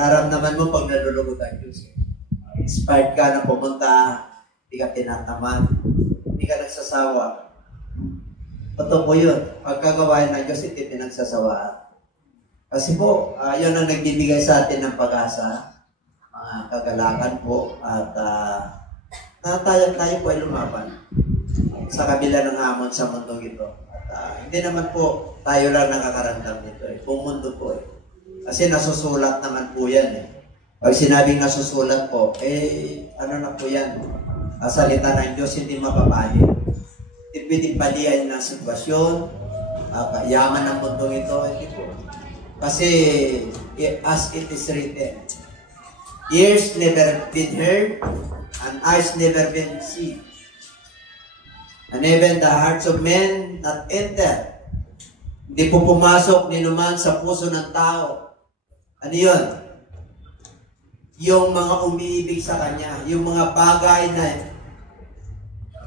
nararamdaman mo pag nalulugod ang Diyos. Inspired ka na pumunta, hindi ka tinatamad, hindi ka nagsasawa. Totoo po yun. Pagkagawain ng Diyos, hindi pinagsasawaan. Kasi po, yun ang nagbibigay sa atin ng pag-asa, mga kagalakan po, at tayo po ay lumaban sa kabila ng hamon sa mundo ito. At hindi naman po tayo lang nakakaramdam nito. Buong mundo po eh. Kasi nasusulat naman po yan eh. Pag sinabing nasusulat po, ano na po yan? Salita ng Diyos, hindi mapapayo. Hindi pwedeng palihan ng sitwasyon, yaman ng mundo ito, hindi po. Kasi, as it is written, ears never been heard, and eyes never been seen, and even the hearts of men not enter. Hindi po pumasok ninuman sa puso ng tao. Ano yun? Yung mga umiibig sa Kanya, yung mga bagay na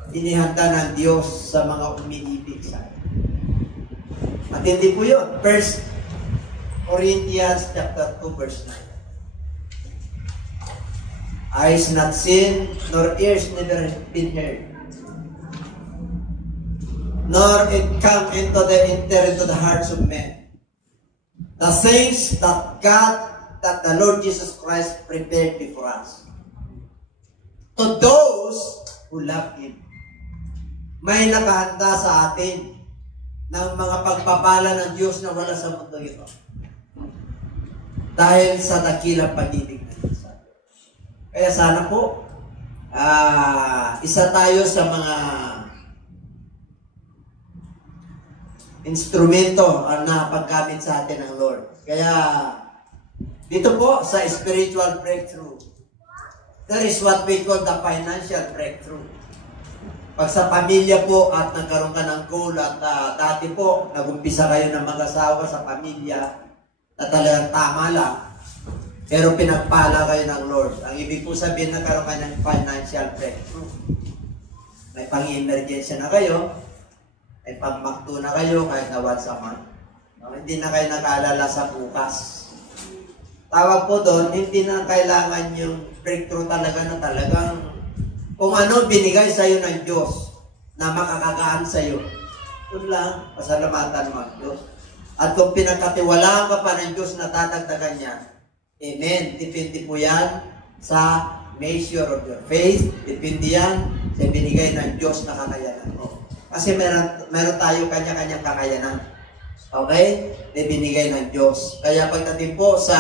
inihanda ng Diyos sa mga umiibig sa Kanya. At hindi po yun. 1 Corinthians chapter 2 verse 9. Eyes not seen, nor ears never been heard, nor it come enter into the hearts of men, the things that the Lord Jesus Christ prepared before us, to those who love Him. May nakahanda sa atin ng mga pagpapala ng Diyos na wala sa mundo ito. Dahil sa dakilang pag-ibig ng Diyos. Kaya sana po, isa tayo sa mga instrumento na paggamit sa atin ng Lord. Kaya, dito po sa spiritual breakthrough, there is what we call the financial breakthrough. Pag sa pamilya po at nagkaroon ka ng goal at dati po, nag-umpisa kayo ng mag-asawa sa pamilya na talagang tama lang, pero pinagpala kayo ng Lord. Ang ibig po sabihin, nagkaroon ka ng financial breakthrough. May pang-emergency na kayo, may pang-makto na kayo kahit na once a month. Hindi na kayo nag-aalala sa bukas. Tawag po doon, hindi na kailangan yung breakthrough talaga na talagang kung ano binigay sa iyo ng Diyos na makakagaan sa iyo. Yun lang, pasalamatan mo ang Diyos. At kung pinagkatiwalaan ka pa ng Diyos na tatagdagan niya, amen. Depende po yan sa measure of your faith. Depende yan sa binigay ng Diyos na kakayanan mo. Kasi meron tayo kanya-kanyang kakayanan. Okay? Na binigay ng Diyos. Kaya pagdating po sa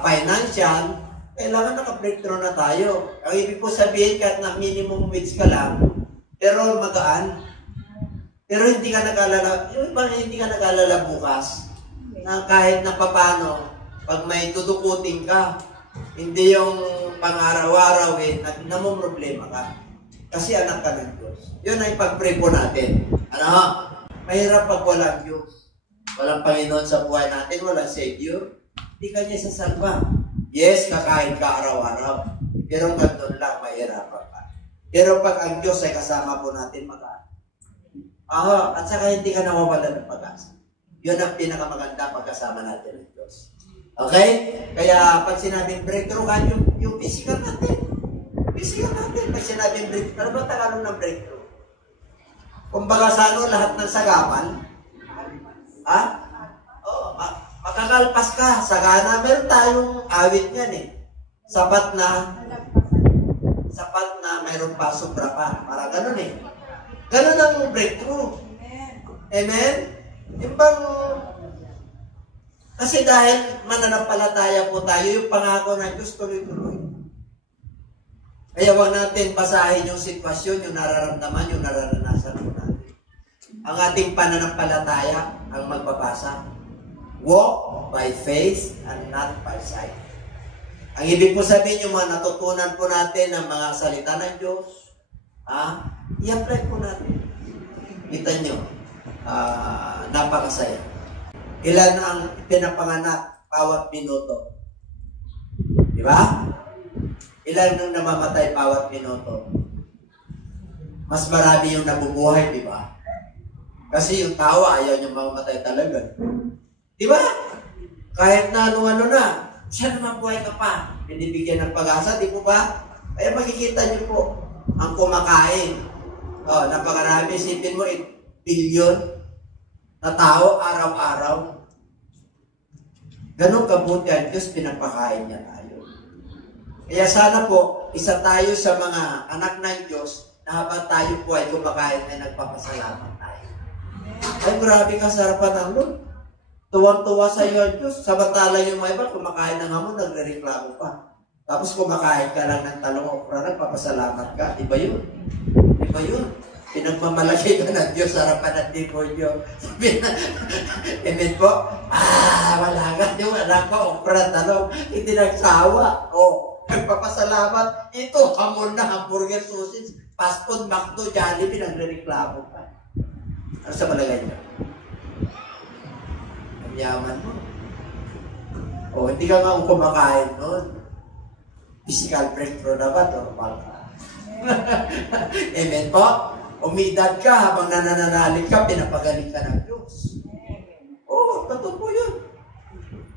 financial, kailangan naka-breakthrough na tayo. Ang ibig po sabihin, kahit na minimum wage ka lang, pero magaan. Pero hindi ka nag-alala, yung iba hindi ka nag-alala bukas, na kahit na papano, pag may tudukutin ka, hindi yung pang-araw-araw namumroblema ka. Kasi anak ka ng Diyos. Yun ay pag-pray po natin. Ano? Mahirap pag walang Diyos. Walang Panginoon sa buhay natin, walang Savior. Hindi ka niya sasalba. Yes, kakain ka araw-araw. Pero ganun lang, mahirapan ka. Pero pag ang Diyos ay kasama po natin, at saka hindi ka nawawala ng pag-asa. Yun ang pinakamaganda pagkasama natin ng Diyos. Okay? Kaya pag sinabing breakthrough ka, yung physical natin. Physical natin. Pag sinabing breakthrough, ano ba tagalog ng breakthrough? Kumbaga sa lahat ng sagapan, makakalpas ka. Sagana, meron tayong awit yan eh. Sapat na mayroon pa, sobra pa. Para ganun eh. Ganun ang breakthrough. Amen? Yung bang, kasi dahil mananampalataya po tayo, yung pangako ng Diyos tuloy-tuloy. Kaya huwag natin basahin yung sitwasyon, yung nararamdaman, yung nararanasan po natin. Ang ating pananampalataya, ang magbabasa, walk by faith and not by sight. Ang ibig po sabihin, yung mga natutunan po natin ng mga salita ng Diyos, i-apply po natin. Kita nyo, napakasaya. Ilan ang pinapanganak bawat minuto? Di ba? Ilan ang namamatay bawat minuto? Mas marami yung nabubuhay, di ba? Kasi yung tao ayaw niyang mamamatay talaga. Di ba? Kahit na ano na, Sana mabuhay ka pa. Binibigyan ng pag-asa, di po ba? Kaya makikita niyo po, ang kumakain. Napakarami, isipin mo, 8 billion na tao araw-araw. Ganon kabuti ang Diyos, pinapakain niya tayo. Kaya sana po, isa tayo sa mga anak ng Diyos na habang tayo po ay kumakain ay nagpapasalamat tayo. Ay, grabe kasarapan ng Lord. Tuwang-tuwa sa iyo ang Diyos. Samantala yung mga iba, kumakain ng hamon, nagre-reklamo pa. Tapos kumakain ka lang ng talong okra, nagpapasalamat ka. Iba yun. Iba yun. Pinagmamalaki ka ng Diyos sa harapan ng demonyo. Sabi na, amen po, wala ka yung anak ko, okra, talong, hindi nagsawa. Nagpapasalamat. Ito, hamon na, hamburger, sausage, fast food, McDo, Jollibee, nagre-reklamo ka. Ano sa palagay niyo? Ang yaman mo. Hindi ka nga kumakain noon. Physical breakthrough na ba? Normal ka. Amen po? Umidad ka habang nanananalig ka, pinapagaling ka ng Diyos. Totoo po yun.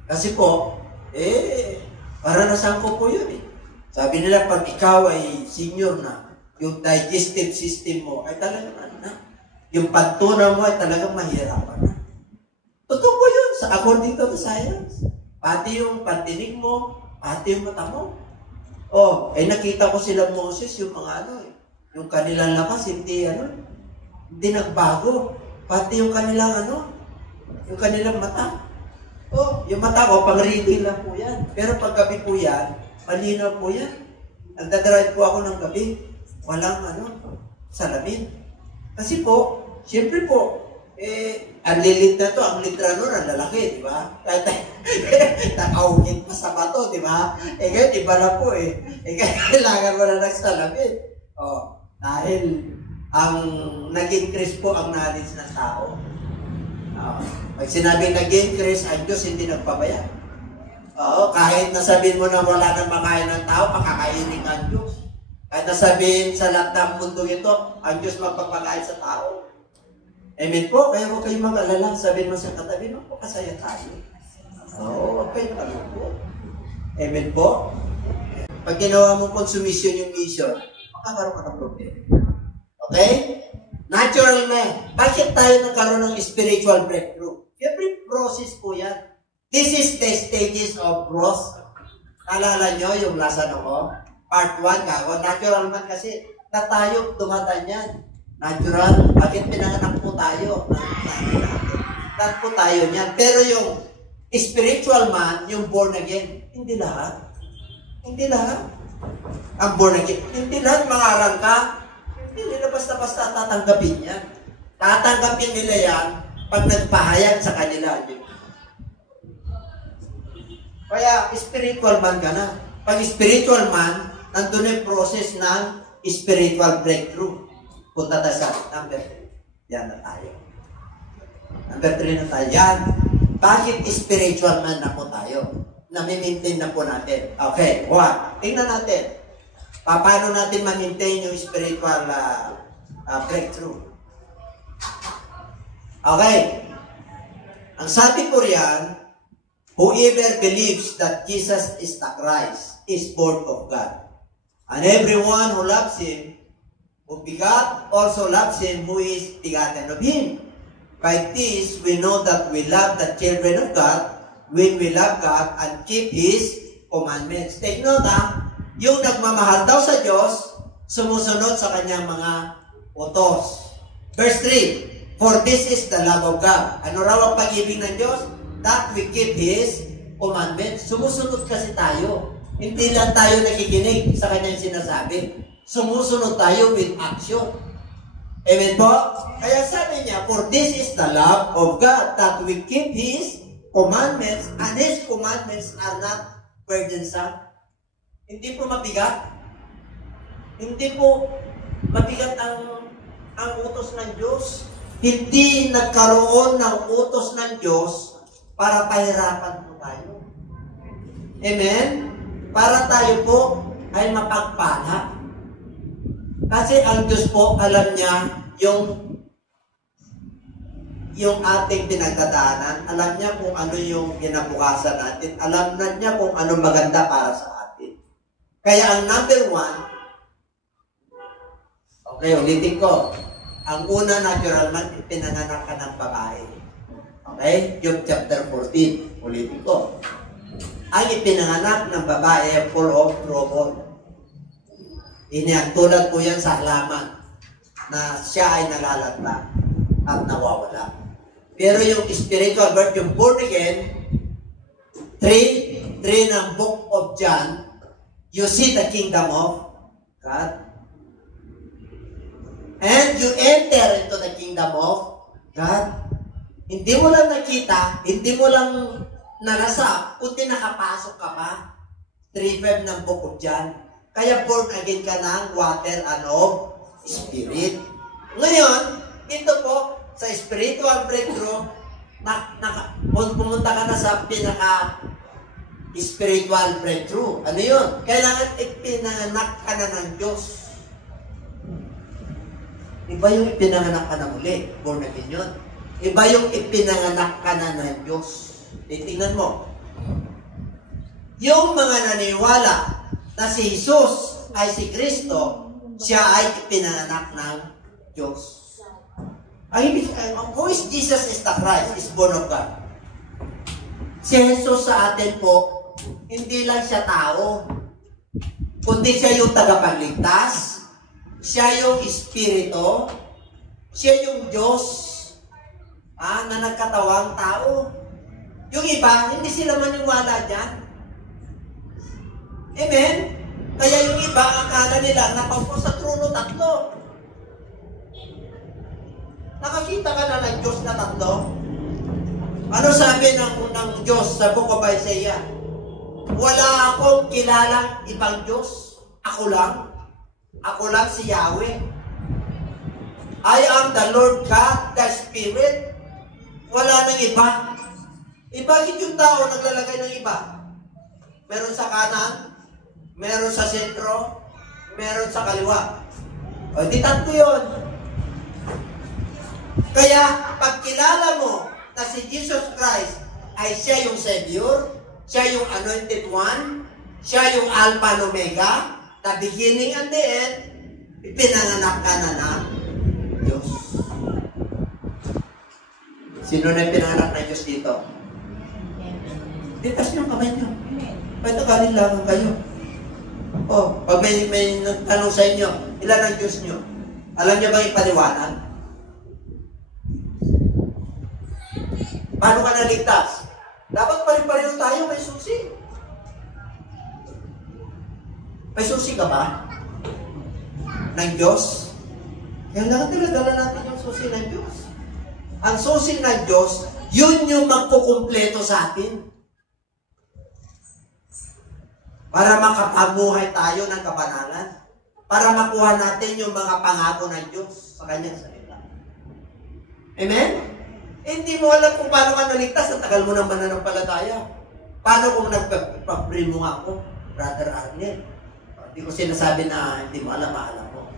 Kasi po, karanasan ko po yun eh. Sabi nila, pag ikaw ay senior na, yung digestive system mo ay talagang yung pagtunaw mo ay talagang mahirapan na. Totoo po yun, according to the science. Pati yung pandinig mo, pati yung mata mo. Nakita ko silang Moses, yung mga yung kanilang lakas, hindi nagbago. Pati yung kanilang yung kanilang mata. Yung mata ko, pang-reading lang po yan. Pero pag gabi po yan, malinaw po yan. Nagdadrive po ako ng gabi, walang salamin. Kasi po, siyempre po, ang lilit na to, ang litra nun, ang lalaki, di ba? Nakaugit pa sa bato, di ba? Ngayon, iba na po kailangan mo na nagsalamin. Dahil ang nag-increase po ang knowledge ng tao. Pag sinabing nag-increase, ang Diyos hindi nagpabaya. Kahit nasabihin mo na wala nang makain ng tao, makakainin ang Diyos. Kahit nasabihin sa lahat ng mundo ito, ang Diyos magpapakain sa tao. Amen po? Kaya huwag kayong mag-alala. Sabihin mo sa katabi, kasaya tayo. Huwag kayong malungkot. Amen po? Pag ginawa mo consumption yung mission, makakaroon ka ng problema. Okay? Natural na. Bakit tayo nagkaroon ng spiritual breakthrough? Every process po yan. This is the stages of growth. Alala nyo yung lasa noo? Part 1 kako. Natural man kasi na tayo dumataan yan. Natural. Bakit pinanganak po tayo? Lahat po tayo niyan. Pero yung spiritual man, yung born again, hindi lahat. Hindi lahat. Ang born again, hindi lahat mangarang ka. Hindi nila basta-basta tatanggapin yan. Tatanggapin nila yan pag nagpahayag sa kanila. Kaya spiritual man ka na. Pag spiritual man, nandun yung process ng spiritual breakthrough. Punta tayo sa number 3. Yan na tayo. Number 3 na tayo. Yan. Bakit spiritual man na po tayo? Nami-maintain na po natin. Okay. Tingnan natin. Paano natin ma-maintain yung spiritual breakthrough? Okay. Ang sabi ko riyan, whoever believes that Jesus is the Christ is born of God. And everyone who loves Him, who begot, also loves Him who is begotten of Him. By this, we know that we love the children of God when we love God and keep His commandments. Take note yung nagmamahal daw sa Diyos, sumusunod sa kanyang mga utos. Verse 3, for this is the love of God. Ano raw ang pag-ibig ng Diyos? That we keep His commandments. Sumusunod kasi tayo. Hindi lang tayo nakikinig sa kanyang sinasabi. Sumusunod tayo with action. Amen po? Kaya sabi niya, for this is the love of God, that we keep His commandments, and His commandments are not burdensome. Hindi po mabigat. Hindi po mabigat ang utos ng Diyos. Hindi nagkaroon ng utos ng Diyos para pahirapan po tayo. Amen? Para tayo po ay mapagpala. Kasi ang Diyos po, alam niya, yung ating pinagdadaanan, alam niya kung ano yung kinabukasan natin, alam na niya kung ano maganda para sa atin. Kaya ang number one, okay, ulitin ko, ang una, natural man, pinanganak ka ng babae. Okay? Job chapter 14, ulitin ko. Ang ipinanganak ng babae ay full of trouble. Iniagtulad po yan sa halaman na siya ay nalalanta at nawawala. Pero yung spiritual birth, yung born again, 3 ng book of John, you see the kingdom of God. And you enter into the kingdom of God. Hindi mo lang nakita, hindi mo lang narasa, kundi nakapasok ka pa. 3:5 ng book of John. Kaya born again ka ng water and of spirit. Ngayon, ito po, sa spiritual breakthrough, pumunta ka na sa pinaka-spiritual breakthrough. Ano yun? Kailangan ipinanganak ka na ng Diyos. Iba yung ipinanganak ka na muli. Born again yun. Iba yung ipinanganak ka na ng Diyos. Titingnan mo. Yung mga naniwala na si Jesus ay si Kristo, siya ay ipinanganak ng Diyos. Who is Jesus is the Christ, is born of God. Si Jesus sa atin po, hindi lang siya tao, kundi siya yung tagapagligtas, siya yung Espiritu, siya yung Diyos na nagkatawang tao. Yung iba, hindi sila maniwala dyan. Amen? Kaya yung iba, akala nila, nakaupo sa trono tatlo. Nakakita ka na ng Diyos na tatlo? Ano sabi ng Diyos sa Book of Isaiah? Wala akong kilalang ibang Diyos. Ako lang. Ako lang si Yahweh. I am the Lord God, the Spirit. Wala nang iba. Bakit yung tao naglalagay ng iba? Meron sa kanan, meron sa sentro, meron sa kaliwa. O, di tatlo yun. Kaya, pag kilala mo na si Jesus Christ ay siya yung Savior, siya yung Anointed One, siya yung Alpha and Omega, the beginning and the end, ipinanganak ka na ng Diyos. Sino na pinanganak ng Diyos dito? Ditas niyo ang kamay niyo. Ito galing lang kayo. Pag may tanong sa inyo, ilan ang Diyos niyo? Alam niyo ba ipaliwanag? Paano ka naligtas? Dapat pare-pareho tayo, may susi. May susi ka ba? Ng Diyos? Kailangan dala natin yung susi ng Diyos. Ang susi ng Diyos, yun yung magkukumpleto sa atin. Para makapamuhay tayo ng kabanalan. Para makuha natin yung mga pangako ng Diyos sa kanyang salita. Amen? Hindi mo alam kung paano ka naligtas. Ang tagal mo ng mananampalataya. Paano kung nagpa-pray mo nga ako, Brother Arnel? Hindi ko sinasabi na hindi mo alam, alam mo.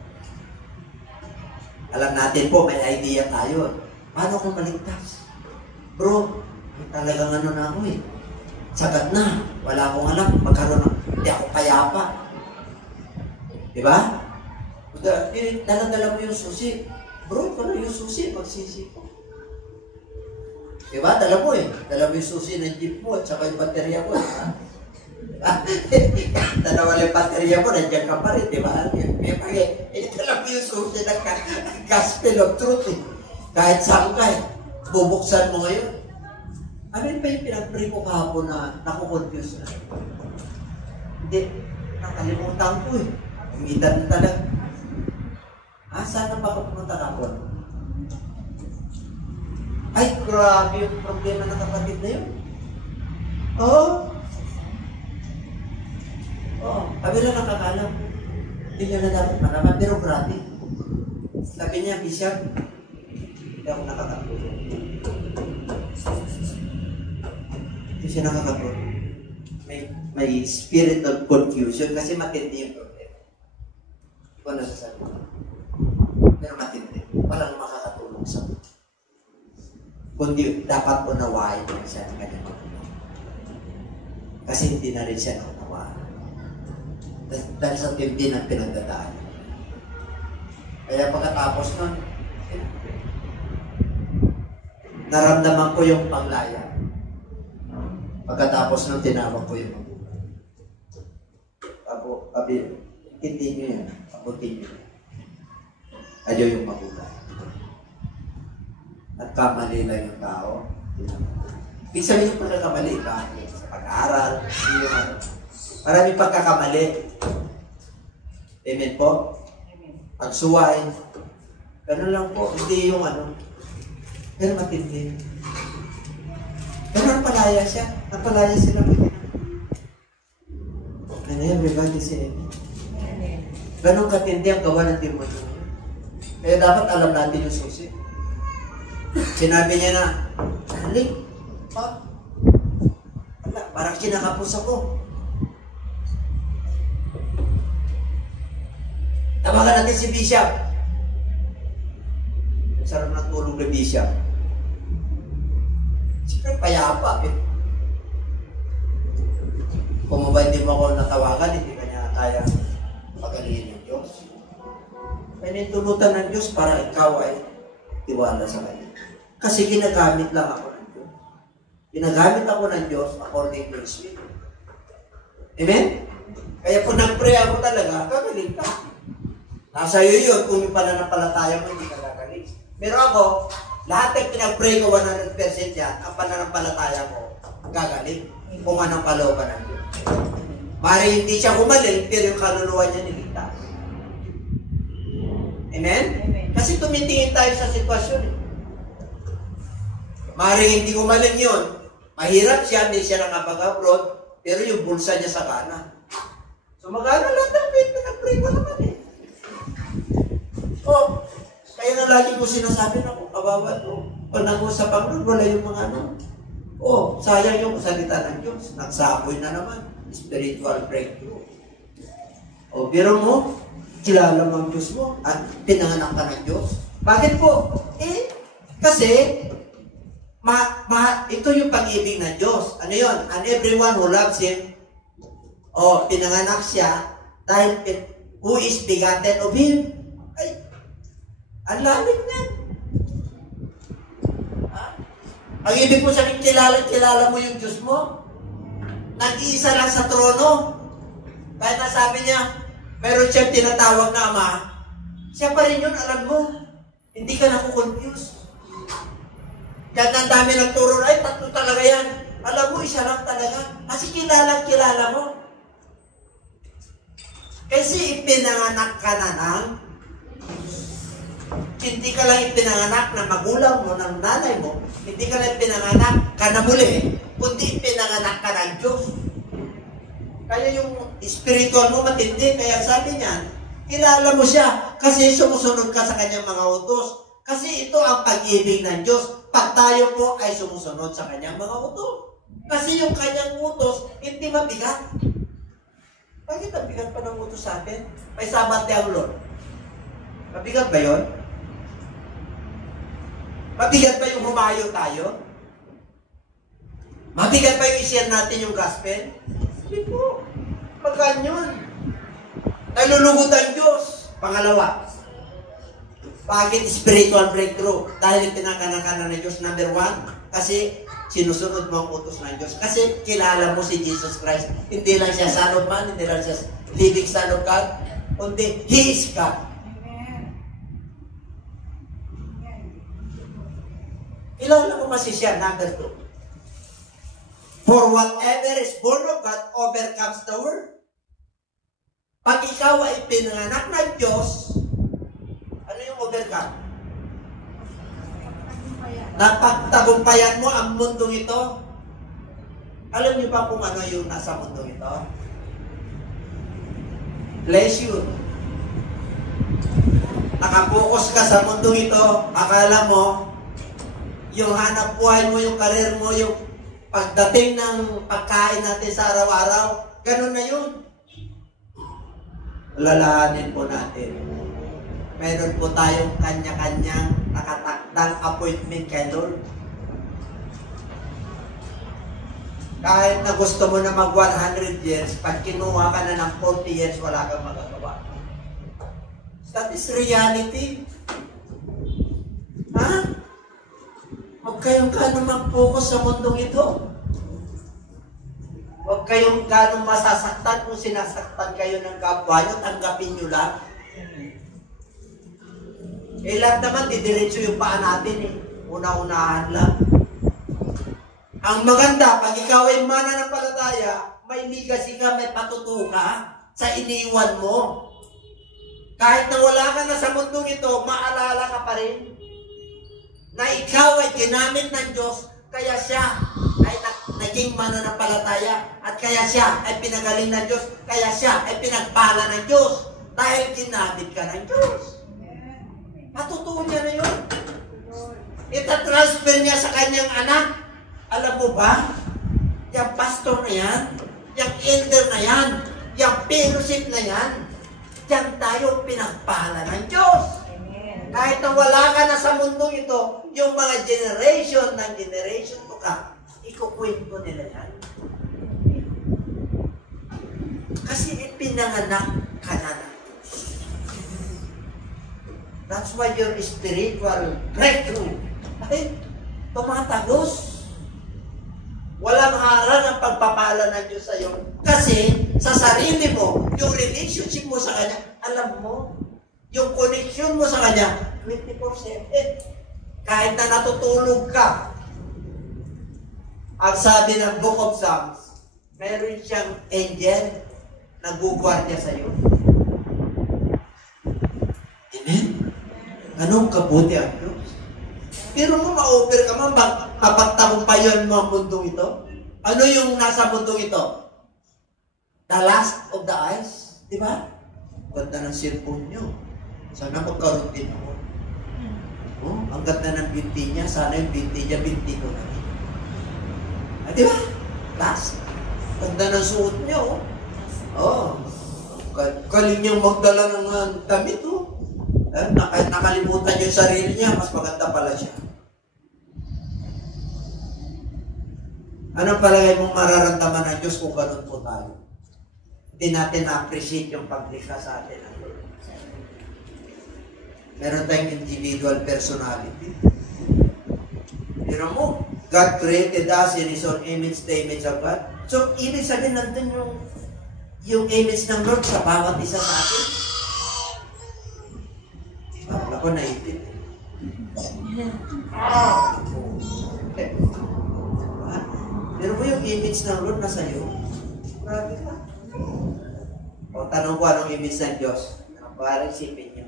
Alam natin po, may idea tayo. Paano kung maligtas? Bro, talagang ano na ako eh. Sagat na. Wala akong alam. Magkaroon ng, hindi ako payapa. Diba? Dala-dala mo yung susi. Bro, kung yung susi, magsisi ko. Diba? Dala mo eh. Dala mo yung susi ng jeep mo at saka yung baterya mo. Dalawa yung baterya mo, nandiyan ka pa rin. Diba? Dala mo yung susi ng gospel of truth eh. Kahit saan ka eh. Bubuksan mo ngayon. Ano ba yung pinag-pray ko kahapon na nakukonfuse na? Hindi. Nakalimutan ko eh. Umitan talaga. Saan na ba ako pumunta kahapon? Ay, grabe yung problema ng kapatid na yun. Sabi lang nakakalam. Hindi nyo na dapat malaman, pero grabe. Sabi niya, Bishop, hindi ako nakakatulog. Hindi siya nakakatulog. May spirit of confusion kasi matindi yung problema. Hindi ko nasasabi. Pero matindi. Walang makakatulog sa kundi dapat unawain mo siya ng kanyang magulang. Kasi hindi na rin siya naunawaan. Dahil sa tindi ng pinagdadaan. Kaya pagkatapos nun, naramdaman ko yung panglaya. Pagkatapos nun, tinawag ko yung magulang. Abi, continue yan. Continue. Ayaw yung magulang. At kamali lang yung tao. Ibig sabihin yung pagkakamali ka sa pag-aaral, marami pagkakamali. Amen po? Pagsuway. Ganun lang po. Hindi yung pero matindi. Pero napalaya siya. Napalaya sila. And everybody say amen. Ganun katindi ang gawa ng demonyo. Kaya dapat alam natin yung susi. Sinabi niya na, Halik, parang kinakapos ako. Tawagan natin si Bishop. Sarap ng tulog ni Bishop. Siyempre, payapa eh. Kung ba hindi mo ako natawagan, hindi kanya kaya pagalingin ng Diyos. Pinintulutan ng Diyos para ikaw ay tiwala sa Kanya. Kasi ginagamit lang ako ng Diyos. Ginagamit ako ng Diyos according to His will. Amen? Kaya kung nag-pray ako talaga, gagaling ka. Nasa iyo yun, kung yung pananampalataya mo, hindi ka gagaling. Pero ako, lahat ng pinag-pray ko 100% yan, ang pananampalataya mo, gagaling. Kung anong kalooban ng Diyos. Mari hindi siya gumaling, pero yung kaluluwa niya niligtas. Amen? Amen? Kasi tumitingin tayo sa sitwasyon. Mari hindi gumaling yun. Mahirap siya, hindi siya nakapag-abroad, pero yung bulsa niya sa kanan. So magana lang ng pinag-pray ko naman eh. Oh, kaya na lagi ko sinasabi na kung kawawa to. Pag nag-usap ang wala yung mga oh, sayang yung salita ng Diyos. Nagsaboy na naman. Spiritual breakthrough. O, biro mo, kilala mo ang Diyos mo at pinanganak ka ng Diyos. Bakit po? Kasi, ito yung pag-ibig ng Diyos. Ano yun? And everyone who loves Him, pinanganak siya dahil who is begotten of Him. Ay, ang lalim yan. Ang ibig mo sabihin, kilala mo yung Diyos mo. Nag-iisa lang sa trono. Kahit nasabi niya, meron siyang tinatawag na Ama, siya pa rin yun, alam mo. Hindi ka nakukonfuse. Kahit ang dami ng turo, ay, tatlo talaga yan. Alam mo, isa lang talaga. Kasi kilala mo. Kasi ipinanganak ka na ng hindi ka lang ipinanganak ng magulang mo, ng nanay mo. Hindi ka lang ipinanganak ka na muli, kundi ipinanganak ka ng Diyos. Kaya yung spiritual mo matindi. Kaya sabi niya, kilala mo siya kasi sumusunod ka sa kanyang mga utos. Kasi ito ang pag-ibig ng Diyos. Pag tayo po ay sumusunod sa kanyang mga utos. Kasi yung kanyang utos, hindi mabigat. Bakit ang bigat pa ng utos sa atin? May Sabat day ang Lord. Mabigat ba yun? Mabigat ba yung humayo tayo? Mabigat ba yung i-share natin yung gospel? Hindi po. Pagkaan yun. Nalulugod ang Diyos. Pangalawa, bakit spiritual breakthrough? Dahil tinakanakan ng Diyos, number 1, kasi sinusunod mo ang utos ng Diyos. Kasi kilala mo si Jesus Christ. Hindi lang siya Son of Man, hindi lang siya living Son of God, kundi He is God. Kilala mo kasi siya, number 2. For whatever is born of God overcomes the world. Pag ikaw ay pinanganak ng Diyos, ano yung overcome? Napagtagumpayan mo ang mundong ito. Alam niyo ba kung ano yung nasa mundong ito? Pleasure. Nakapokus ka sa mundong ito, akala mo, yung hanap buhay mo, yung karir mo, yung pagdating ng pagkain natin sa araw-araw, ganun na yun. Lalahanin po natin. Meron po tayong kanya-kanyang nakatakdang appointment kay Lord. Kahit na gusto mo na mag 100 years, pag kinuha ka na ng 40 years, wala kang magagawa. That is reality. Ha? Huwag kayong ganong mag-focus sa mundong ito. Huwag kayong ganong masasaktan kung sinasaktan kayo ng kapwa nyo, tanggapin nyo lang. Eh, lahat naman, didiretso yung paa natin eh. Una-unahan lang. Ang maganda, pag ikaw ay mananampalataya, may legacy ka, may patuto ka sa iniwan mo. Kahit na wala ka na sa mundong ito, maalala ka pa rin na ikaw ay ginamit ng Diyos, kaya siya ay naging mananampalataya, at kaya siya ay pinagaling ng Diyos, kaya siya ay pinagpala ng Diyos, dahil ginamit ka ng Diyos. Matutuon niya na yun. Itatransfer niya sa kanyang anak. Alam mo ba, yung pastor na yan, yung elder na yan, yung fellowship na yan, diyan tayo pinagpala ng Diyos. Amen. Kahit na wala ka na sa mundong ito, yung mga generation ng generation to come, ikukwento nila yan. Kasi ipinanganak ka na ng Diyos. That's why your spiritual breakthrough ay tumatagos. Walang harang ang pagpapala ng Diyos sa iyo. Kasi sa sarili mo, yung relationship mo sa Kanya, alam mo, yung connection mo sa Kanya, 24/7. Kahit na natutulog ka, ang sabi ng Book of Psalms, meron siyang angel na gugwardya sa iyo. Amen? Anong kabuti ang Diyos? Pero mo ma-offer ka man, mapagtagumpayan mo ang mundong ito? Ano yung nasa mundong ito? The last of the eyes. Di ba? Ganda ng cellphone nyo. Sana magkaroon din ako. Oh, ang ganda ng binti niya. Sana yung binti niya, binti ko na. Di ba? Last. Ganda ng suot nyo. Oh. Galing niyang magdala ng damit. Oh. Nakalimutan yung sarili niya, mas maganda pala siya. Anong palagay mong mararamdaman ng Diyos kung ganun po tayo? Hindi natin na-appreciate yung paglikha sa atin. Meron tayong individual personality. Pero mo, God created us in His own image, the image of God. So, ibig sabihin natin yung image ng Lord sa bawat isa sa atin. Ako naipit. Pero mo yung image ng Lord na sa'yo? Grabe ka. O tanong ko anong image ng Diyos? Parang isipin nyo.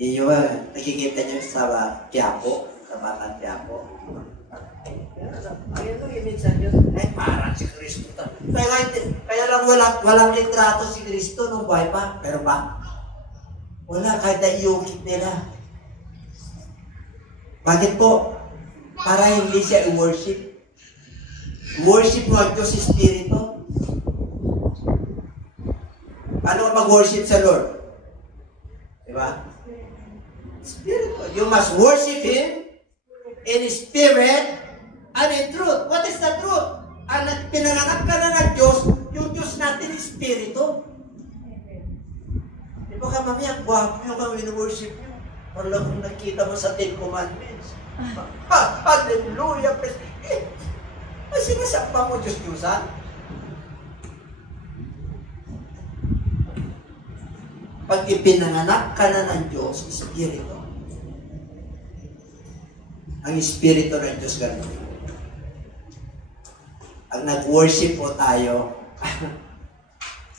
Yun yung nakikita nyo sa Quiapo, sa Batang Quiapo. Ayun yung image ng Diyos. Ay, parang si Kristo. Kaya lang walang litrato si Kristo nung buhay pa. Pero ba? Wala, kahit na iukit nila. Bakit po? Para hindi siya i-worship. Worship mo ang Diyos Espiritu. Ano ang mag-worship sa Lord? Diba? Espiritu. You must worship Him in Spirit and in truth. What is the truth? Ang pinanganak ka na ng Diyos, yung Diyos natin Espiritu. Baka mamaya, guwapo yung kami worship nyo. Wala kung nakita mo sa 10 Commandments. Hallelujah! Ay, sinasakpa mo Diyos-Diyosan? Pag ipinanganak ka na ng Diyos, Espiritu. Ang Espiritu ng Diyos ganun. Ang nag-worship po tayo,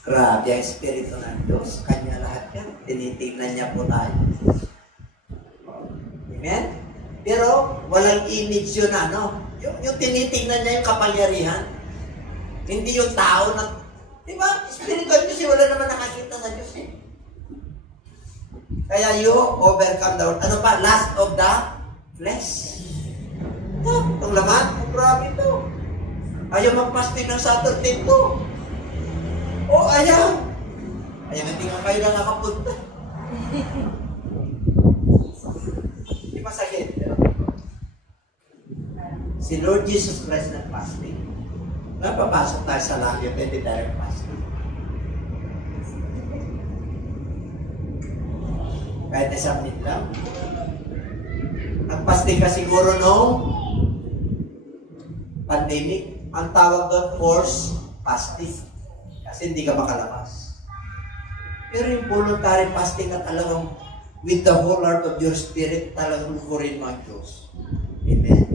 grabe ang Espiritu ng Diyos. Kanya lahat yan. Tinitignan niya po tayo. Amen? Pero, walang image yun, ano? Yung tinitignan niya yung kapangyarihan. Hindi yung tao na, di ba? Espiritu ng Diyos, wala naman nakakita sa Diyos eh. Kaya you overcome the world. Ano pa? Last of the flesh. Itong laman, grabe ito. Ayaw magpastin ng Saturday ito. O, ayaw. Ayaw, hindi nga kayo na nakapunta. Hindi masakit. Si Lord Jesus Christ nag-fasting. Napapasok tayo sa langit, hindi direct fasting. Kahit isang minute lang. Nagpasting ka siguro noong pandemic. Ang tawag doon, forced fasting. Kasi hindi ka makalabas. Pero yung voluntary fasting na talagang with the whole heart of your spirit, talagang lukurin mo ang Diyos. Amen.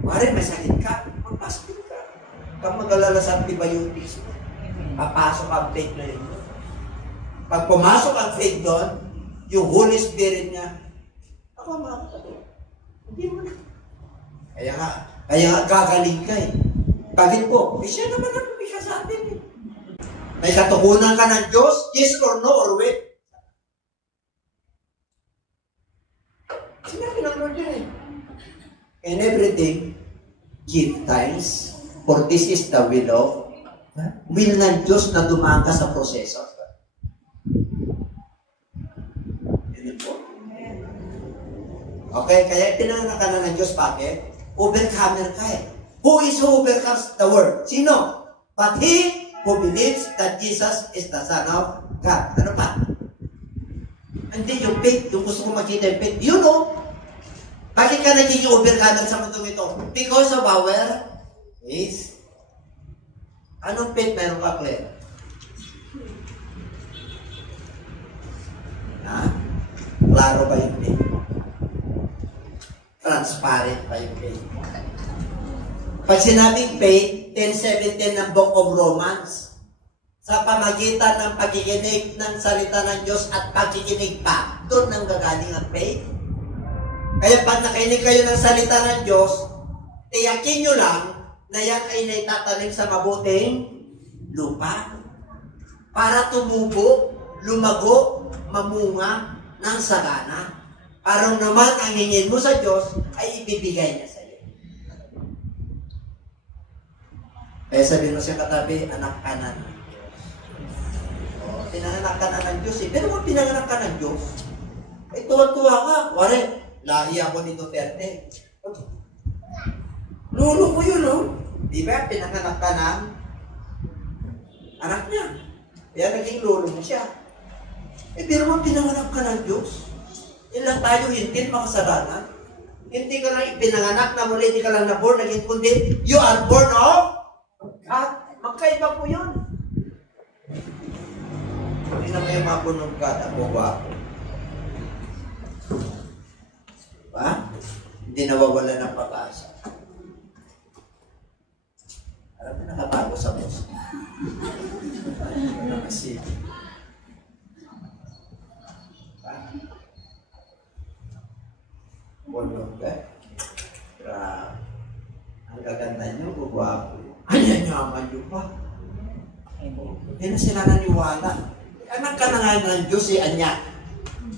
Mari, may sakit ka, mag-fasting ka. Kung mag-alala sa antibiotics mo, papasok ang faith na yun. Pag pumasok ang faith doon, yung Holy Spirit niya, ako makakatabi. Hindi mo na. Kaya nga gagaling ka eh. Bakit po? Siya naman ang lumika sa atin eh. May katukunan ka ng Diyos, yes or no or wait. Sinabi ng Lord yun eh. In everything, give thanks, for this is the will ng Diyos na dumaan ka sa proseso. Okay, kaya pinanganak ka na ng Diyos, bakit? Overcomer ka eh. Who is who overcomes the world? Sino? But he who believes that Jesus is the Son of God. Ano pa? Hindi yung faith, yung gusto ko makita yung faith. You know, bakit ka naging overcomer sa mundong ito? Because of our faith. Anong faith meron ka, Claire? Ha? Klaro ba yung faith? Transparent ba yung faith? Pag sinabing faith, 10:17 ng Book of Romans, sa pamagitan ng pakikinig ng salita ng Diyos at pakikinig pa, doon nang gagaling ang faith. Kaya pag nakinig kayo ng salita ng Diyos, tiyakin nyo lang na yan ay naitatanim sa mabuting lupa para tumubo, lumago, mamunga ng sagana. Parang naman ang hingin mo sa Diyos ay ibibigay niya sa iyo. Kaya sabihin mo sa katabi, anak ka na ng Diyos. O, pinanganak ka na ng Diyos eh. Pero kung pinanganak ka ng Diyos, ay tuwa-tuwa ka. Wari, lahi ako ni Duterte. Lulo ko yun, no? Di ba? Pinanganak ka ng anak niya. Kaya naging lulo mo siya. Eh, pero kung pinanganak ka ng Diyos, ilang tayo hindi makasalanan. Hindi ka lang ipinanganak na muli, hindi ka lang na-born, naging kundi, you are born of God. Magkaiba po yun. Hindi na may mga born of God, ako ba ako? Diba? Hindi nawawala ng pag-asa. Alam mo, nakabago sa puso. Kasi, Bolong ka. Grabe. Ang gaganda nyo, gugwapo. Ayan yaman nyo pa. Hindi na sila naniwala. Anak ka na nga ng Diyos, si Anya.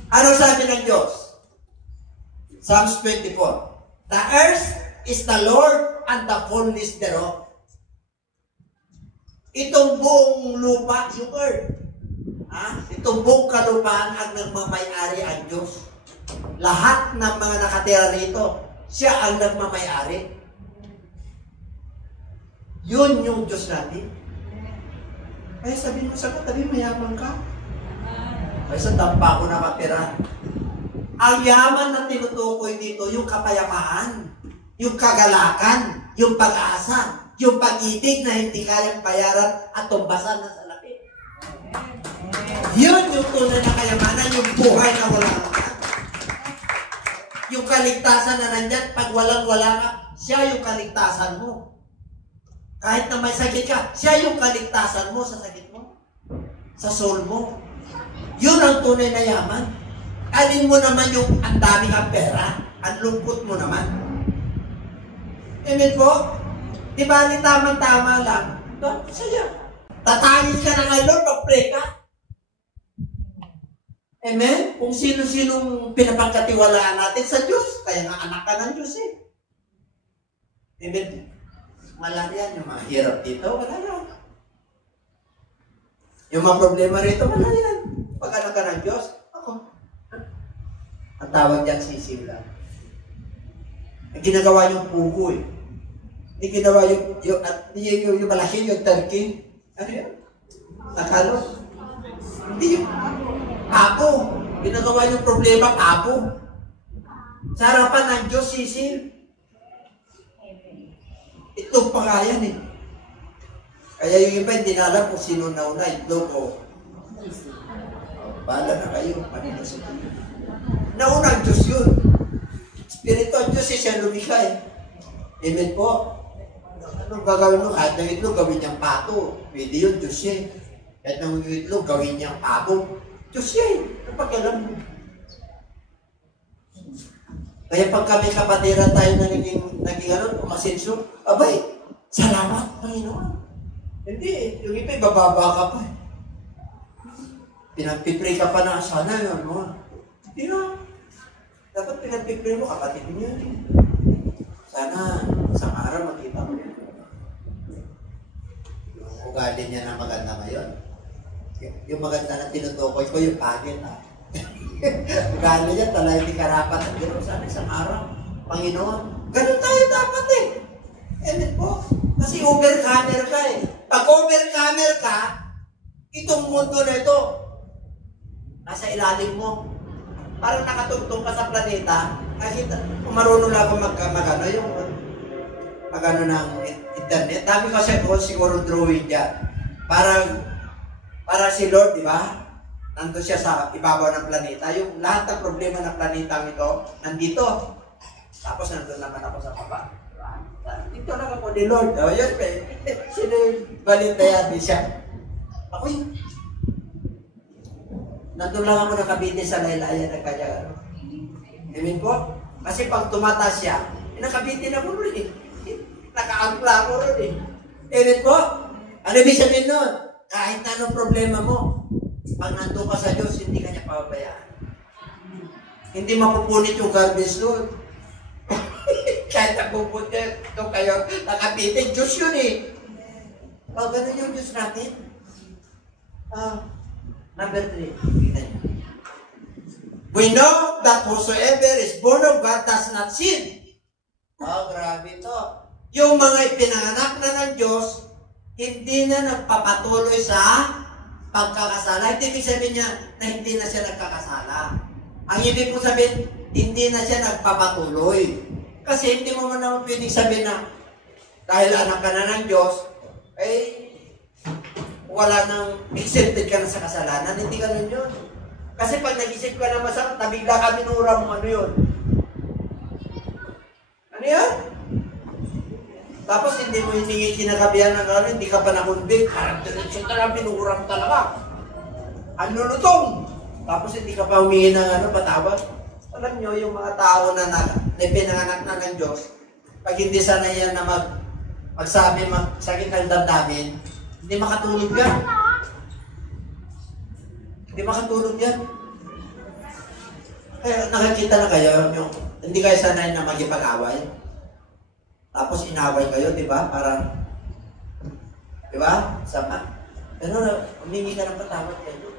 Ano sabi ng Diyos? Psalms 24. The earth is the Lord and the fullness thereof. Itong buong lupa, yung earth. Itong buong kalupaan ang nagmamayari ang Diyos. Lahat ng mga nakatira rito, siya ang nagmamayari. Yun yung Diyos natin. Kaya sabihin mo sa katabi, mayaman ka. Kaya sa dampa ko nakatira. Ang yaman na tinutukoy dito, yung kapayapaan, yung kagalakan, yung pag-asa, yung pag-ibig na hindi kayang bayaran at tumbasan na sa lapi. Yun yung tunay na kayamanan, yung buhay na walang hanggan. Yung kaligtasan na nandyan, pag walang-wala ka, siya yung kaligtasan mo. Kahit na may sakit ka, siya yung kaligtasan mo sa sakit mo. Sa soul mo. Yun ang tunay na yaman. Alin mo naman yung ang dami kang pera, ang lungkot mo naman. Amen po? Di ba ni tamang-tama lang? Saya. Tatangin ka na nga, Lord, pag-pray ka. Amen? Kung sino-sinong pinapagkatiwalaan natin sa Diyos, kaya nga anak ka ng Diyos eh. Amen? Wala yan. Yung mga hirap dito, wala yan. Yung mga problema rito, wala yan. Pag anak ka ng Diyos, ako. Ang tawag dyan, sisiw lang. Ang ginagawa niyong pugo eh. Hindi ginawa yung malaki, yung turkey. Ano yun? Nakalo? Hindi yung apo. Ginagawa yung problema, apo. Sa harapan ng Diyos, sisil. Ito pa kaya eh. Kaya yung iba hindi na alam kung sino nauna, itlog o. Bahala na kayo. Nauna ang Diyos yun. Espiritu ang Diyos siya lumikha eh. Amen po. Anong gagawin mo? Kahit ng itlog, gawin niyang pato. Pwede yun, Diyos siya. Kahit ng itlog, gawin niyang pato. Diyos siya eh. Napag-alam mo. Kaya pag kami kapatira tayo na naging umasenso, abay, salamat, Panginoon. Hindi, yung iba, bababa ka pa. Pinagpipray ka pa na, sana yun mo. Hindi na. Dapat pinagpipray mo, kapatid niyo. Sana, isang araw makita mo yun. Yung ugali niya na maganda ngayon. Yung maganda na tinutukoy ko, yung pangit ugali niya, talaga hindi karapat ang Diyos. Sana isang araw, Panginoon. Ganun tayo dapat eh. Amen po. Kasi overcomer ka eh. Pag overcomer ka, itong mundo na ito, nasa ilalim mo. Parang nakatugtong ka sa planeta, kasi kung marunong lang ako magano ng internet. Dami kasi ako siguro drawing dyan. Para si Lord, di ba? Nandun siya sa ibabaw ng planeta. Yung lahat ng problema ng planeta ito, nandito. Tapos nandun naman ako sa baba. Dito lang ako ni Lord. O, yun, sino yung balintayad siya? Ako yun. Nandun lang ako nakabiti sa laylayan ng kanya. Amen po? Kasi pag tumataas siya, nakabiti na mo rin eh. Nakaangkla mo rin eh. Amen po? Ano ibig sabihin nun? Kahit anong problema mo, pag nandun ka sa Diyos, hindi ka niya pababayaan. Hindi mapupunit yung garbage load. Kahit napupunit, ito kayo nakabitin, Diyos yun eh. O, ganun yung Diyos natin. Number 3. We know that whosoever is born of God does not sin. Grabe ito. Yung mga ipinanganak na ng Diyos, hindi na nagpapatuloy sa pagkakasala. Hindi ibig sabihin niya na hindi na siya nagkakasala. Ang ibig po sabihin, hindi na siya nagpapatuloy. Kasi hindi mo naman pwedeng sabihin na dahil anak ka na ng Diyos, wala nang accepted ka na sa kasalanan. Hindi ganun yun. Kasi pag nag-isip ka na masama, tabigla ka minura mo, ano yun? Ano yun? Tapos hindi mo hiningi kinakabihan ng gano'n, hindi ka pa nakundig. Diretso talaga, pinuram talaga. Ang lulutong. Tapos hindi ka pa humingi ng patawad. Alam nyo, yung mga tao na pinanganak na ng Diyos, pag hindi sana yan na magsakit ng damdamin, hindi makatulog yan. Hindi makatulog yan. Kaya nakikita na kayo, hindi kayo sanay na magipag-away. Tapos inaway kayo, di ba? Para, di ba? Sama. Pero humingi ka ng patawad kayo.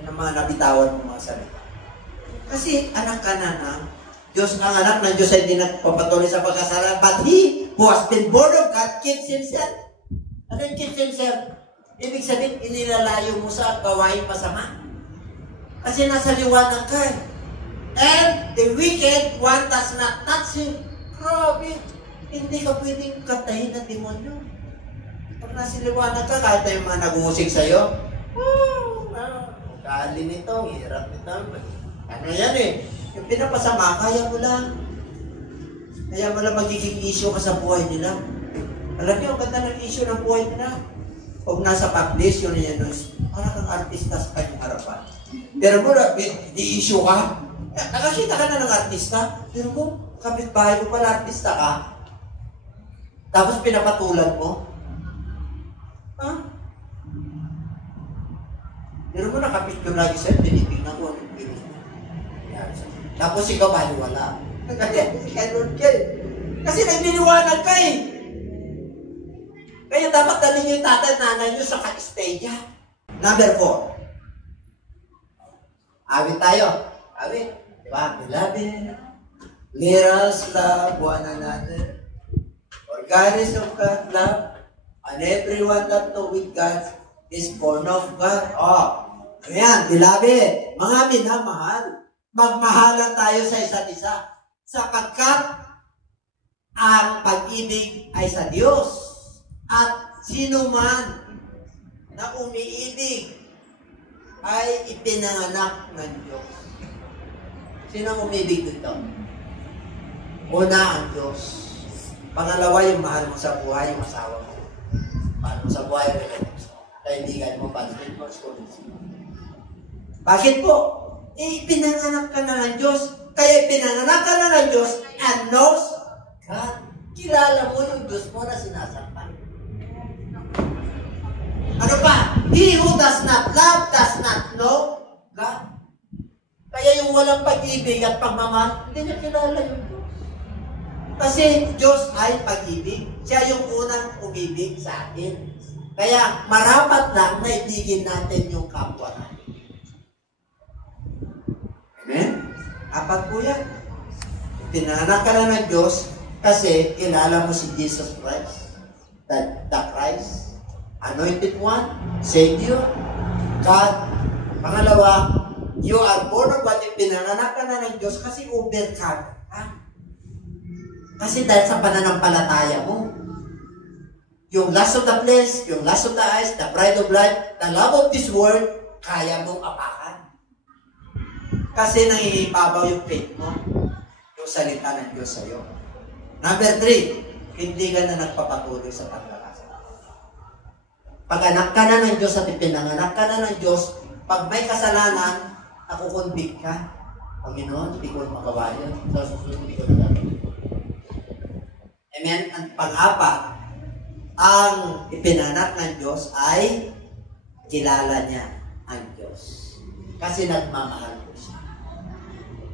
Yung mga nabitawan mo mga salita. Kasi anak ka na ng Diyos, ang anak ng Diyos ay hindi nagpapatuloy sa pagkasala. But he who has been born of God keeps himself. Ano yung keeps himself? Ibig sabihin, inilalayo mo sa gawain masama. Kasi nasa liwanag ka. And the wicked one does not touch him. Grabe. Hindi ka pwedeng katayin ng demonyo. Pag nasa liwanag ka, kahit na yung mga nag-uusig sa'yo, kali nito, hirap nito. Ano yan eh? Yung pinapasama, kaya mo lang. Kaya mo lang magiging issue ka sa buhay nila. Alam niyo, ang ganda ng issue ng buhay nila. Pag nasa publish, yun yan, parang kang artista sa kanyang harapan. Pero mo, di-issue ka. Nakakita ka na ng artista. Pero mo, kapitbahay mo pala artista ka. Tapos pinapatulan mo. Ha? Pero mo, nakapicture lagi sa'yo, tinitignan ko. Tapos ikaw wala. Kasi nagliliwanag ka eh. Kaya dapat dalhin yung tatay at nanay nyo sa ka-stay niya. Number 4. Awit tayo. Awit. Diba? Beloved, let us love one another. For God is of God, love, and everyone that know with God is born of God. Ayan, beloved, mga minamahal, magmahalan tayo sa isa't isa, sapagkat ang pag-ibig ay sa Diyos. At sino man na umiibig ay ipinanganak ng Diyos. Sino ang umibig dito? Una ang Diyos. Pangalawa, yung mahal mo sa buhay, yung asawa mo. Mahal mo sa buhay, kaibigan mo, pansin mo, bakit po? Ipinanganak ka na ng Diyos. Kaya ipinanganak ka na ng Diyos and knows God. Kilala mo yung Diyos mo na sinasaktan. Ano pa? He who does not love does not know God. Kaya yung walang pag-ibig at pagmamahal, hindi niya kilala yung Diyos. Kasi Diyos ay pag-ibig. Siya yung unang umibig sa atin. Kaya marapat lang na ibigin natin yung kapwa natin. Amen? Apat po yan. Pinanganak ka na ng Diyos kasi kilala mo si Jesus Christ. The Christ, Anointed One, Savior, God. Pangalawa, you are born of God. Pinanganak ka na ng Diyos kasi overcome ka. Kasi dahil sa pananampalataya mo, yung lust of the flesh, yung lust of the eyes, the pride of life, the love of this world, kaya mong apakan. Kasi nangihibabaw yung faith mo, yung salita ng Diyos sa'yo. Number 3, hindi ka na nagpapatuloy sa paglalasa. Pag anak ka na ng Diyos at ipinanganak ka na ng Diyos, pag may kasalanan, nakukonvict ka. Panginoon, hindi ko magawa yun. So, susunod, hindi ko nagagawin. Amen? Ang pang-apat, ang ipinanak ng Diyos ay kilala niya ang Diyos. Kasi nagmamahal ko siya.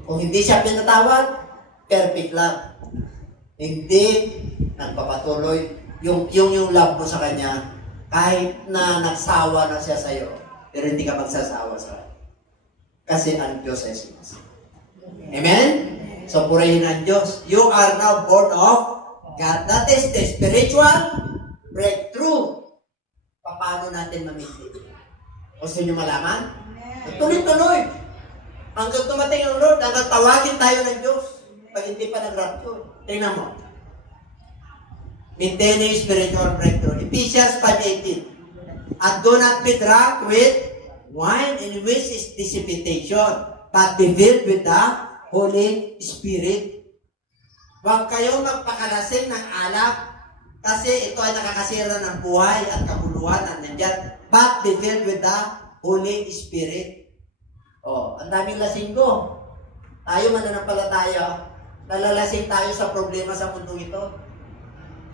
Kung hindi siya pinatawad, perfect love. Hindi nagpapatuloy. Yung love mo sa Kanya, kahit na nagsawa na siya sa'yo, pero hindi ka magsasawa sa Kanya. Kasi ang Diyos ay sumasawa. Amen? So, purihin ang Diyos. You are now born of God. That is the spiritual breakthrough. Paano natin mamiti? Gusto nyo malaman? Tuloy-tuloy. Hanggang tumating ang Lord, hanggang tawagin tayo ng Diyos. Pag hindi pa nag-rapture. Tingnan mo. Maintaining spiritual breakthrough. Ephesians 5:18. And do not be drunk with wine in which is dissipation, but be filled with the Holy Spirit. Huwag kayong magpakalasing ng alak kasi ito ay nakakasira ng buhay at kabuluhan at nandyan. But be filled with the Holy Spirit. Ang daming lasinggo. Tayo mananampalataya, nalalasing tayo sa problema sa mundo ito.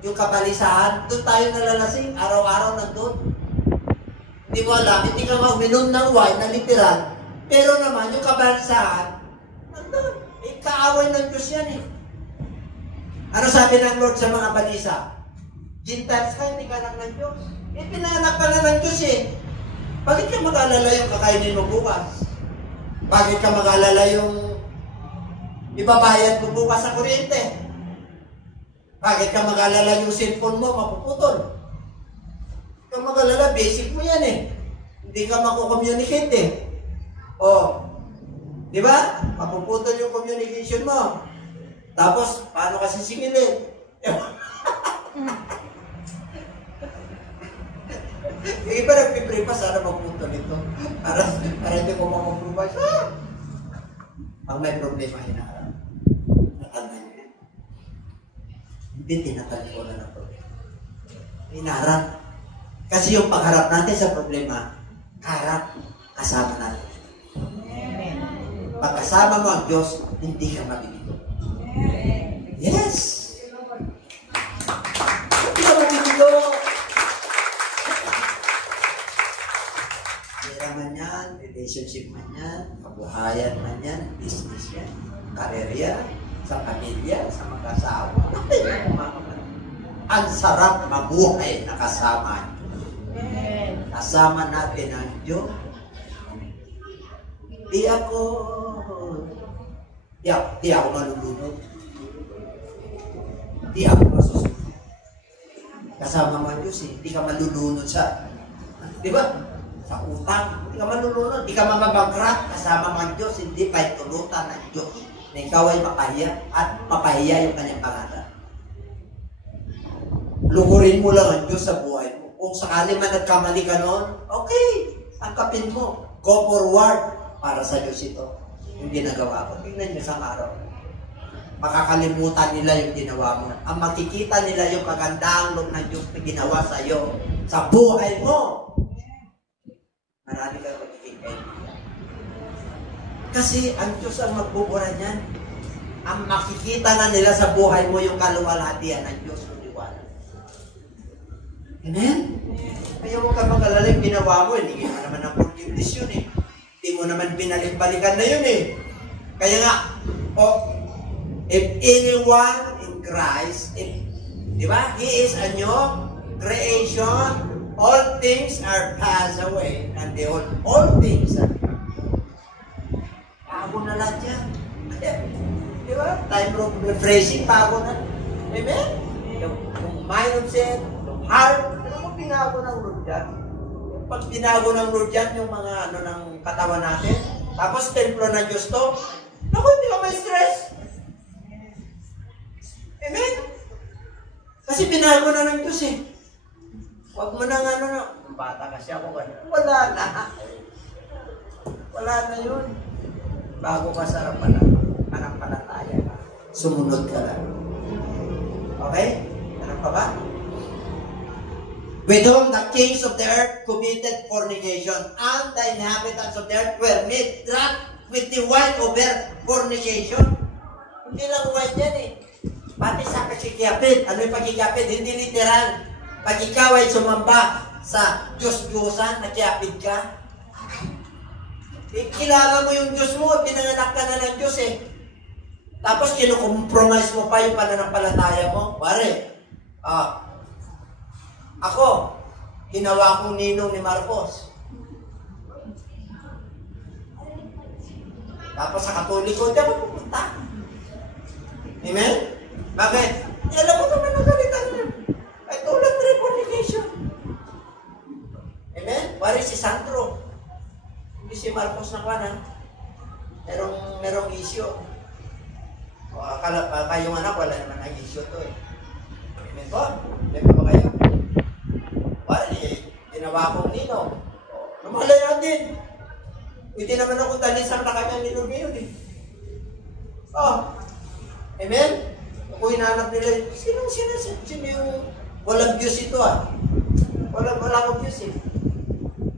Yung kabalisahan, doon tayo nalalasing, araw-araw nandun. Hindi mo alam, hindi ka uminom ng wine na literal, pero naman yung kabalisahan, nandun. Kaaway ng Diyos yan eh. Ano sabi ng Lord sa mga balisa? Gentiles ka, hindi ka anak ng Diyos. Pinanganak ka na ng Diyos eh. Bakit ka mag-alala yung kakainin mo bukas? Bakit ka mag-alala yung ibabayad mo bukas sa kuryente? Bakit ka mag-alala yung cellphone mo mapuputol? Kung mag-alala, basic mo yan eh. Hindi ka makukommunicate eh. Di ba? Mapuputol yung communication mo. Tapos, paano ka sisingilin? Yung iba nagpipray pa, sana magputol ito. Para hindi ko makamprovise. Pag may problema, hinaharap. Natandaan niyo. Hindi tinatagpo na ng problema. Hinaharap. Kasi yung pagharap natin sa problema, harap, kasama natin. Pag kasama mo ang Diyos, hindi ka mabibigo. Yes! Hindi ka mabibigo. Man yan, relationship man yan, kabuhayan man yan, business yan, karerya, sa pamilya, sa mag-asawa. Ang sarap mabuhay na kasama niyo. Kasama natin ang Diyos. Di ako malulunod. Di ako masusunod. kasama mo ang Diyos eh. Hindi ka malulunod sa, di ba? Sa utang. Hindi ka malulunod. Hindi ka mamabangkrat. Kasama mo ang Diyos. Hindi pa itulutan ng Diyos. Na ikaw ay mapahiya at mapahiya yung kanyang pangalan. Luhurin mo lang ang Diyos sa buhay mo. Kung sakali man nagkamali ka noon, okay, tangkapin mo. Go forward para sa Diyos ito. Yung ginagawa ko. Tingnan niyo sa araw. Makakalimutan nila yung ginawa mo. Ang makikita nila yung kagandang loob ng Diyos na ginawa sa iyo, sa buhay mo. Marami kang magiging kaibigan. Kasi ang Diyos ang magbubura niyan. Ang makikita na nila sa buhay mo yung kaluwalhatian ng Diyos kung liwanag. Amen? Kaya huwag ka mag-alala yung ginawa mo. Hindi mo naman ang forgiveness yun eh. Hindi mo naman binalik-balikan na yun eh. Kaya nga, if anyone in Christ, di ba? He is a new creation. All things are passed away. And all things are bago na lahat yan. Di ba? Time of refreshing, bago na. Amen? Yung mindset, yung heart, ano mo binago ng Lord yan? Pag binago ng Lord yan, yung mga ano ng katawan natin, tapos templo ng Diyos to, naku, hindi ka may stress. Amen? Kasi binago na ng Diyos eh. Huwag mo nang ano na, bata kasi ako ganun. Wala na. Wala na yun. Bago ka sa panampalataya ka. Sumunod ka lang. Okay? Ano pa ba? With whom the kings of the earth committed fornication, and the inhabitants of the earth were made drunk with the wine over fornication. Hindi lang wine yan eh. Pati sa pagkikapit. Ano yung pagkikapit? Hindi literal. Pag ikaw ay sumamba sa Diyos-Diyosan, nakiyapit ka, kilala mo yung Diyos mo, pinanganak ka na ng Diyos eh. Tapos kinukompromise mo pa yung pananampalataya mo. Pare, ako, ginawa kong ninong ni Marcos. Tapos sa Katoliko, di ako pupunta. Amen? Bakit? Alam mo naman ang galitan niya. Ay tulad ng fornication. Amen? Pare si Sandro. Hindi si Marcos na kanan. Merong issue. Kayong anak, wala naman ang issue to eh. Amen po? Amen po ba kayo? Pare, ginawa kong nino. Namalay natin. Hindi naman ako talisang na kanyang ninong ngayon eh. Amen? Kung hinahanap nila, sino yung walang views ito ah? Wala akong views eh.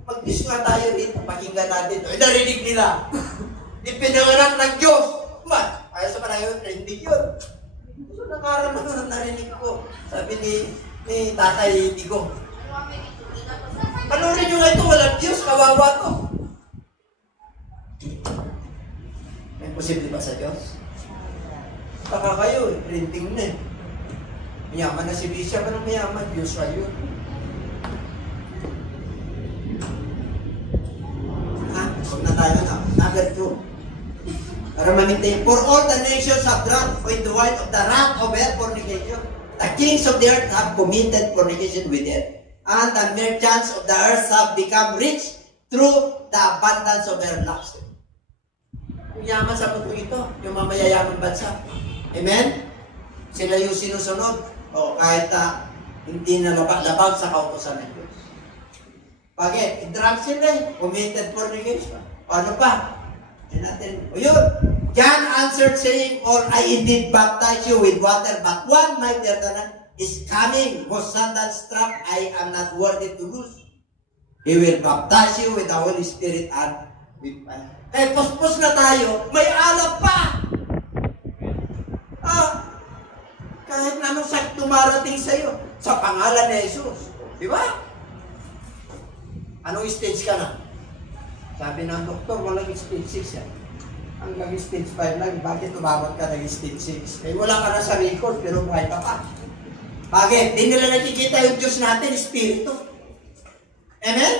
Mag-views nga tayo dito, pakinggan natin. Ay, narinig nila. Ipinanganak ng Diyos. Ba? Ayaw sa parayon, trending yun. So, nakaraman na narinig ko. Sabi ni Tatay Digo. Panurin nyo nga ito, walang Diyos, kawawa to. May posible ba sa Diyos? Baka kayo, printing na eh. Mayaman na si Bishop, anong mayaman? Diyos pa yun. Huwag na tayo na. Number 2. Para mamintay. For all the nations have drunk with the wine of the wrath of their fornication. The kings of the earth have committed fornication with it. And the merchants of the earth have become rich through the abundance of their luxury. Yung yaman sa mundo ito, yung mamayayaman bansa. Amen? Sila yung sinusunod. Kahit hindi na labag sa kautosan ng Diyos. Bakit? I-drunk sila eh. Committed fornication. Paano pa? Yun. John answered saying, or I indeed baptize you with water, but one mightier than I is coming, whose sandals strap I am not worthy to loose. He will baptize you with the Holy Spirit and with fire. Puspos na tayo, may alap pa! Kahit na anong sakit tumarating sa'yo, sa pangalan ni Jesus. Di ba? Anong stage ka na? Sabi ng doktor, walang stage 6 yan. Hanggang stage 5 lang, bakit tumabot ka ng stage 6? Wala ka na sa record, pero buhay ka pa. Bakit? Di nila nakikita yung Diyos natin, Espiritu. Amen?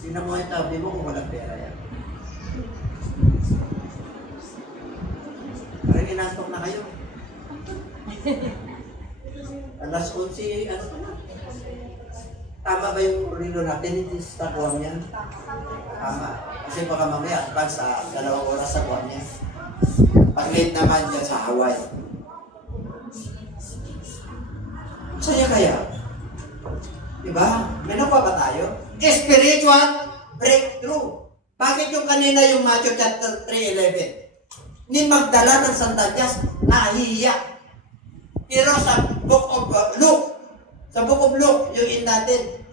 Tingnan mo yung tabi mo kung walang pera yan. inantok na kayo. Alas 11, ano pa na? Tama ba yung rilo natin? Sa buwan niya? Tama. Kasi baka mamaya, advance sa 2 oras sa buwan niya. Pag late naman dyan sa Hawaii. Saya kaya? Diba? May nakuha ba tayo? Spiritual breakthrough. Bakit yung kanina yung Matthew chapter 3:11? Ni magdala ng sandalyas, nahihiya. Pero sa book of Luke, yung in natin,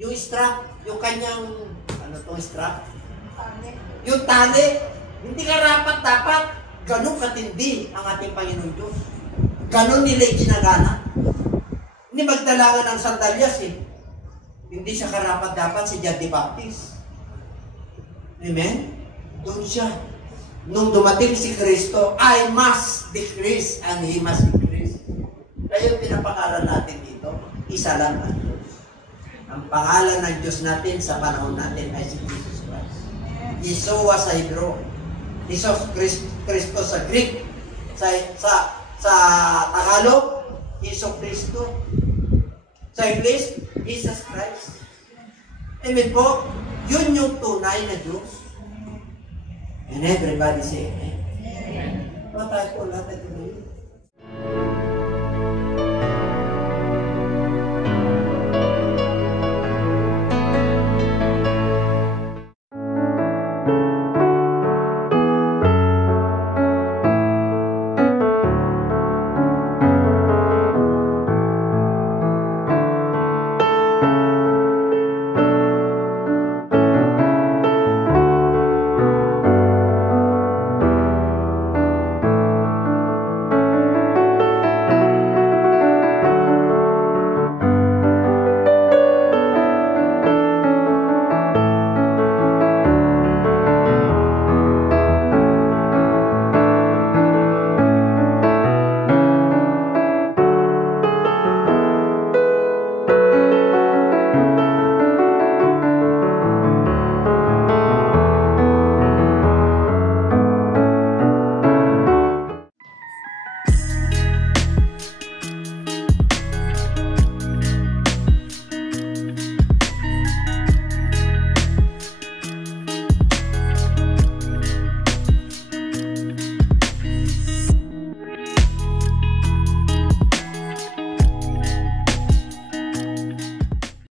yung strap, yung kanyang, ano tong strap? Yung tali, hindi ka dapat, ganun katindi ang ating Panginoon Diyos. Ganun nila ginagana. Hindi magdala ng sandalyas eh. Hindi siya karapat-dapat si John the Baptist. Amen? Doon siya. Nung dumating si Kristo, I must decrease and He must increase. Kaya yung pinapangalan natin dito, isa lang ang Diyos. Ang pangalan ng Diyos natin sa panahon natin ay si Jesus Christ. Yeshua sa Hebrew. Jesus Kristo sa Greek. Sa Tagalog, Jesus Kristo. Sa English, Jesus Christ. Amen po? Yun yung tunay na Diyos. And everybody say, Amen. Patay po lahat ito.